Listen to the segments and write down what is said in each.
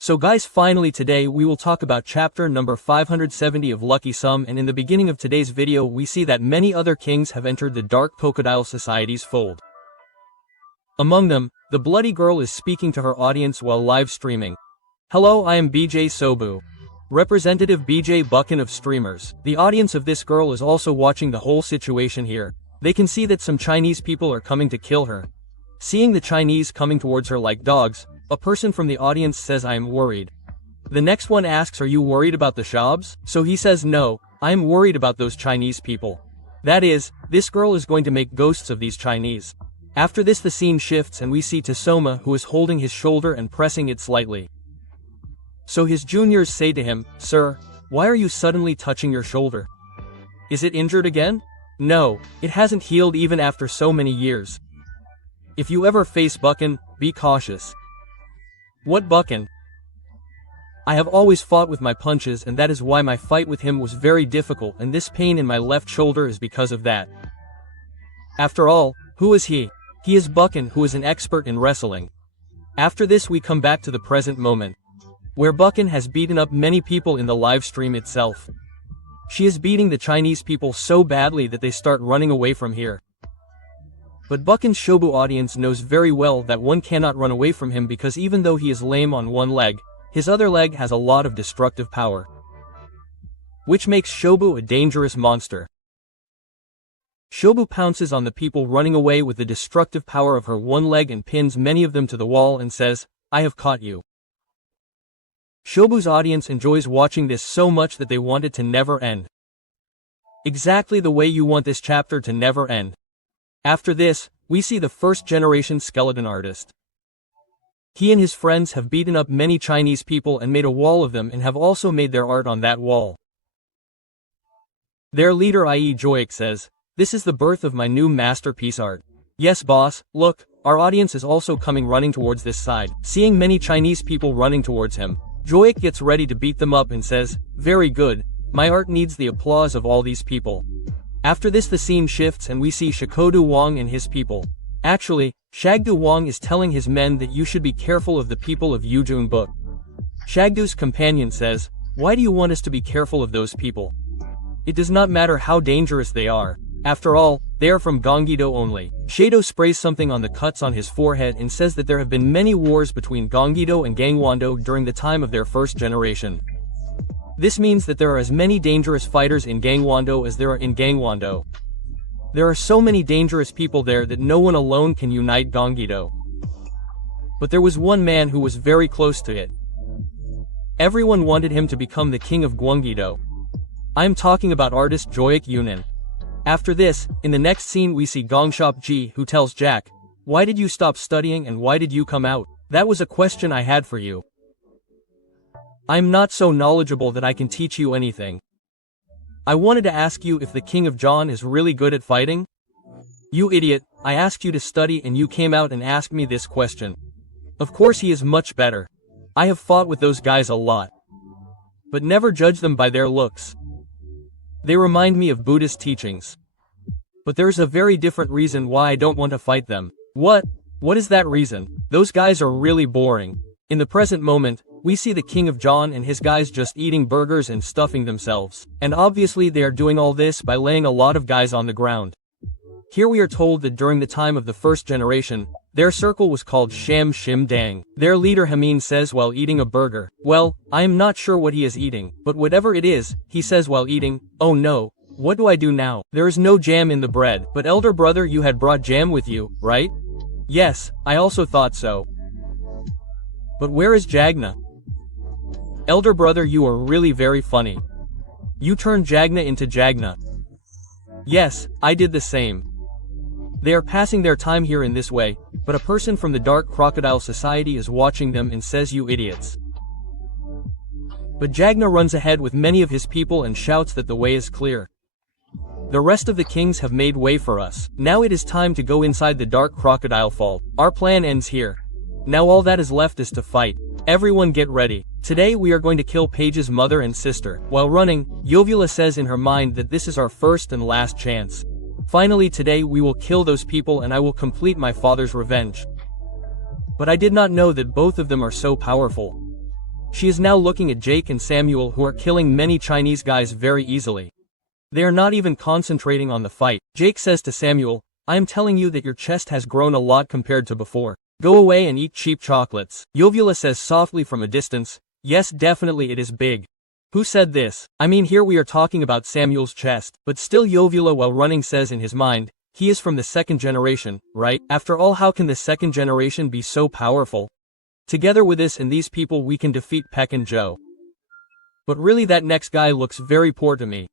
So guys, finally today we will talk about chapter number 570 of Lookism, and in the beginning of today's video we see that many other kings have entered the Dark Crocodile Society's fold. Among them, the bloody girl is speaking to her audience while live streaming. Hello, I am BJ Sobu. Representative BJ Buchan of streamers. The audience of this girl is also watching the whole situation here. They can see that some Chinese people are coming to kill her. Seeing the Chinese coming towards her like dogs, a person from the audience says, I am worried. The next one asks, are you worried about the Shabs? So he says, no, I am worried about those Chinese people. That is, this girl is going to make ghosts of these Chinese. After this the scene shifts and we see Tasoma, who is holding his shoulder and pressing it slightly. So his juniors say to him, Sir, why are you suddenly touching your shoulder? Is it injured again? No, it hasn't healed even after so many years. If you ever face Buchan, be cautious. What Buchan? I have always fought with my punches, and that is why my fight with him was very difficult, and this pain in my left shoulder is because of that. After all, who is he? He is Buchan, who is an expert in wrestling. After this we come back to the present moment, where Buchan has beaten up many people in the live stream itself. She is beating the Chinese people so badly that they start running away from here. But Buchan's Shobu audience knows very well that one cannot run away from him because even though he is lame on one leg, his other leg has a lot of destructive power, which makes Shobu a dangerous monster. Shobu pounces on the people running away with the destructive power of her one leg and pins many of them to the wall and says, I have caught you. Shobu's audience enjoys watching this so much that they want it to never end. Exactly the way you want this chapter to never end. After this, we see the first-generation skeleton artist. He and his friends have beaten up many Chinese people and made a wall of them and have also made their art on that wall. Their leader i.e. Joik says, this is the birth of my new masterpiece art. Yes boss, look, our audience is also coming running towards this side. Seeing many Chinese people running towards him, Joik gets ready to beat them up and says, very good, my art needs the applause of all these people. After this the scene shifts and we see Shakodu Wang and his people. Actually, Shagdu Wang is telling his men that you should be careful of the people of Yujun Book. Shagdu's companion says, why do you want us to be careful of those people? It does not matter how dangerous they are. After all, they are from Gonggido only. Shado sprays something on the cuts on his forehead and says that there have been many wars between Gonggido and Gangwon-do during the time of their first generation. This means that there are as many dangerous fighters in Gangwon-do as there are in Gangwon-do. There are so many dangerous people there that no one alone can unite Gonggido. But there was one man who was very close to it. Everyone wanted him to become the king of Gyeonggi-do. I am talking about artist Joik Yunin. After this, in the next scene we see Gongshop Ji, who tells Jack, why did you stop studying and why did you come out? That was a question I had for you. I'm not so knowledgeable that I can teach you anything. I wanted to ask you if the King of John is really good at fighting? You idiot, I asked you to study and you came out and asked me this question. Of course he is much better. I have fought with those guys a lot. But never judge them by their looks. They remind me of Buddhist teachings. But there's a very different reason why I don't want to fight them. What? What is that reason? Those guys are really boring. In the present moment, we see the King of John and his guys just eating burgers and stuffing themselves. And obviously they are doing all this by laying a lot of guys on the ground. Here we are told that during the time of the first generation, their circle was called Sham Shim Dang. Their leader Hamin says while eating a burger, well, I am not sure what he is eating, but whatever it is, he says while eating, oh no, what do I do now? There is no jam in the bread. But elder brother, you had brought jam with you, right? Yes, I also thought so. But where is Jagna? Elder brother, you are really very funny. You turned Jagna into Jagna. Yes, I did the same. They are passing their time here in this way, but a person from the Dark Crocodile Society is watching them and says, you idiots. But Jagna runs ahead with many of his people and shouts that the way is clear. The rest of the kings have made way for us. Now it is time to go inside the Dark Crocodile Fall. Our plan ends here. Now all that is left is to fight. Everyone get ready. Today we are going to kill Paige's mother and sister. While running, Yovula says in her mind that this is our first and last chance. Finally today we will kill those people and I will complete my father's revenge. But I did not know that both of them are so powerful. She is now looking at Jake and Samuel, who are killing many Chinese guys very easily. They are not even concentrating on the fight. Jake says to Samuel, "I am telling you that your chest has grown a lot compared to before. Go away and eat cheap chocolates." Yovula says softly from a distance, "Yes, definitely it is big." Who said this? I mean, here we are talking about Samuel's chest, but still Yovula while running says in his mind, he is from the second generation, right? After all, how can the second generation be so powerful? Together with this and these people we can defeat Peck and Joe. But really that next guy looks very poor to me.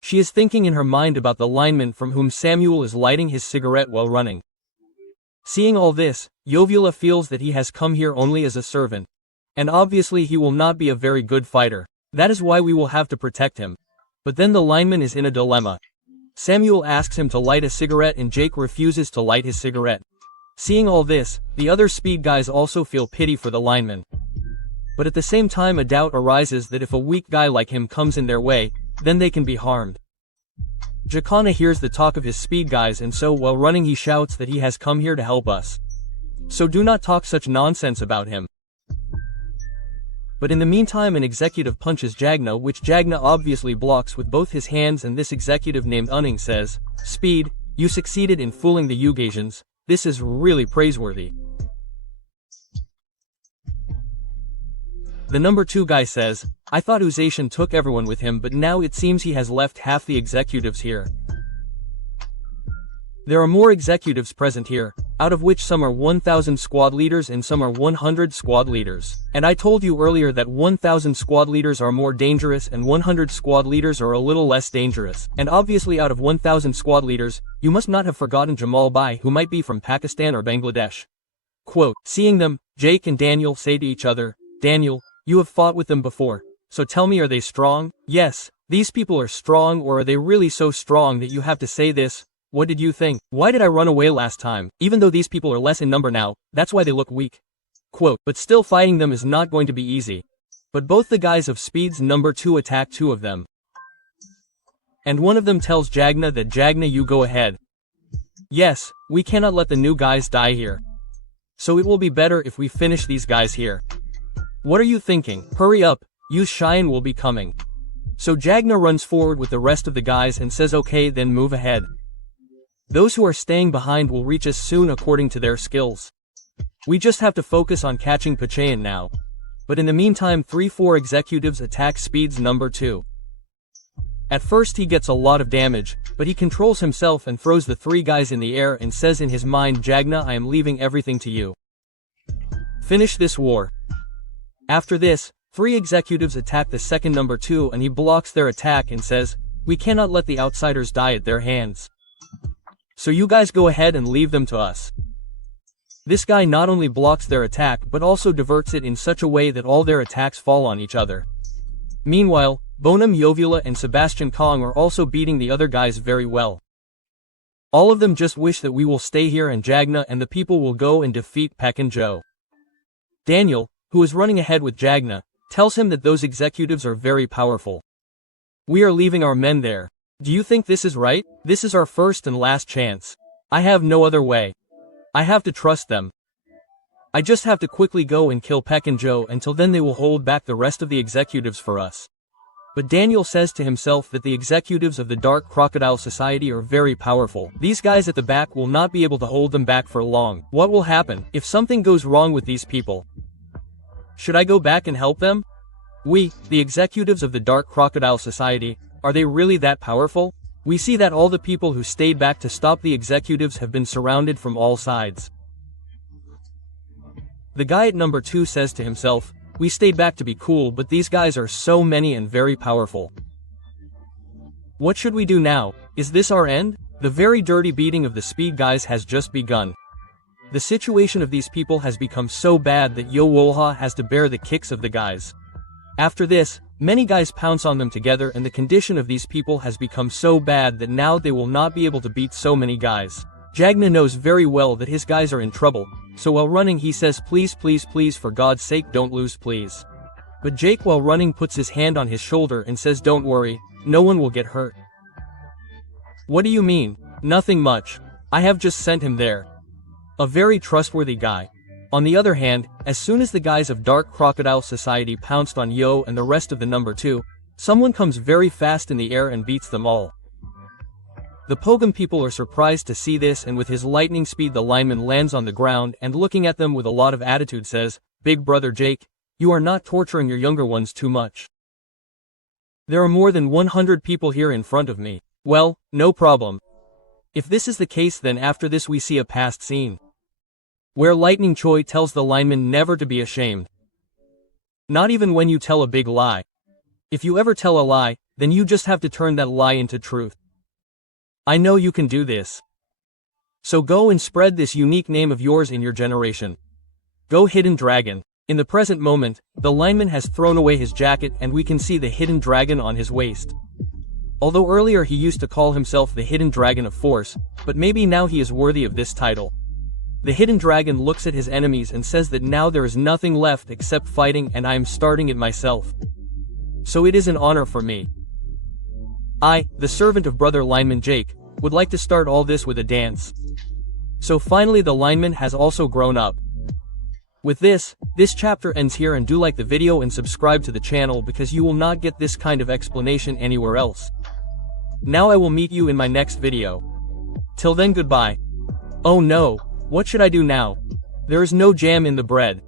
She is thinking in her mind about the lineman from whom Samuel is lighting his cigarette while running. Seeing all this, Yovula feels that he has come here only as a servant. And obviously he will not be a very good fighter. That is why we will have to protect him. But then the lineman is in a dilemma. Samuel asks him to light a cigarette and Jake refuses to light his cigarette. Seeing all this, the other speed guys also feel pity for the lineman. But at the same time a doubt arises that if a weak guy like him comes in their way, then they can be harmed. Jacana hears the talk of his speed guys and so while running he shouts that he has come here to help us. So do not talk such nonsense about him. But in the meantime an executive punches Jagna, which Jagna obviously blocks with both his hands, and this executive named Unning says, "Speed, you succeeded in fooling the Ugasians. This is really praiseworthy." The number 2 guy says, "I thought Uzation took everyone with him, but now it seems he has left half the executives here. There are more executives present here, out of which some are 1,000 squad leaders and some are 100 squad leaders. And I told you earlier that 1,000 squad leaders are more dangerous and 100 squad leaders are a little less dangerous. And obviously out of 1,000 squad leaders, you must not have forgotten Jamal Bai, who might be from Pakistan or Bangladesh." Quote, seeing them, Jake and Daniel say to each other, "Daniel, you have fought with them before. So tell me, are they strong?" "Yes, these people are strong, or are they really so strong that you have to say this? What did you think? Why did I run away last time? Even though these people are less in number now, that's why they look weak." Quote, but still fighting them is not going to be easy. But both the guys of Speed's number 2 attack 2 of them. And one of them tells Jagna that, "Jagna, you go ahead. Yes, we cannot let the new guys die here. So it will be better if we finish these guys here. What are you thinking? Hurry up, use Cheyenne will be coming." So Jagna runs forward with the rest of the guys and says, "Okay, then move ahead. Those who are staying behind will reach us soon according to their skills. We just have to focus on catching Pachayan now." But in the meantime 3-4 executives attack Speed's number 2. At first he gets a lot of damage, but he controls himself and throws the 3 guys in the air and says in his mind, "Jagna, I am leaving everything to you. Finish this war." After this, 3 executives attack the second number 2 and he blocks their attack and says, "We cannot let the outsiders die at their hands. So you guys go ahead and leave them to us." This guy not only blocks their attack but also diverts it in such a way that all their attacks fall on each other. Meanwhile, Bonham, Yovula and Sebastian Kong are also beating the other guys very well. All of them just wish that we will stay here and Jagna and the people will go and defeat Peck and Joe. Daniel, who is running ahead with Jagna, tells him that those executives are very powerful. "We are leaving our men there. Do you think this is right? This is our first and last chance. I have no other way. I have to trust them. I just have to quickly go and kill Peck and Joe. Until then they will hold back the rest of the executives for us." But Daniel says to himself that the executives of the Dark Crocodile Society are very powerful. These guys at the back will not be able to hold them back for long. What will happen if something goes wrong with these people? Should I go back and help them? The executives of the Dark Crocodile Society, are they really that powerful? We see that all the people who stayed back to stop the executives have been surrounded from all sides. The guy at number 2 says to himself, "We stayed back to be cool, but these guys are so many and very powerful. What should we do now? Is this our end?" The very dirty beating of the Speed guys has just begun. The situation of these people has become so bad that Yo Wolha has to bear the kicks of the guys. After this, many guys pounce on them together and the condition of these people has become so bad that now they will not be able to beat so many guys. Jagna knows very well that his guys are in trouble, so while running he says, "Please, please, please, for God's sake don't lose, please." But Jake while running puts his hand on his shoulder and says, "Don't worry, no one will get hurt." "What do you mean?" "Nothing much. I have just sent him there. A very trustworthy guy. On the other hand, as soon as the guys of Dark Crocodile Society pounced on Yo and the rest of the number 2, someone comes very fast in the air and beats them all. The Pogum people are surprised to see this, and with his lightning speed the lineman lands on the ground and looking at them with a lot of attitude says, "Big brother Jake, you are not torturing your younger ones too much? There are more than 100 people here in front of me. Well, no problem. If this is the case, then after this we see a past scene where Lightning Choi tells the lineman never to be ashamed. Not even when you tell a big lie. If you ever tell a lie, then you just have to turn that lie into truth. I know you can do this. So go and spread this unique name of yours in your generation. Go Hidden Dragon." In the present moment, the lineman has thrown away his jacket and we can see the hidden dragon on his waist. Although earlier he used to call himself the Hidden Dragon of Force, but maybe now he is worthy of this title. The Hidden Dragon looks at his enemies and says that now there is nothing left except fighting, and I am starting it myself. So it is an honor for me. I, the servant of brother lineman Jake, would like to start all this with a dance. So finally the lineman has also grown up. With this chapter ends here, and do like the video and subscribe to the channel because you will not get this kind of explanation anywhere else. Now I will meet you in my next video. Till then, goodbye. Oh no, what should I do now? There is no jam in the bread.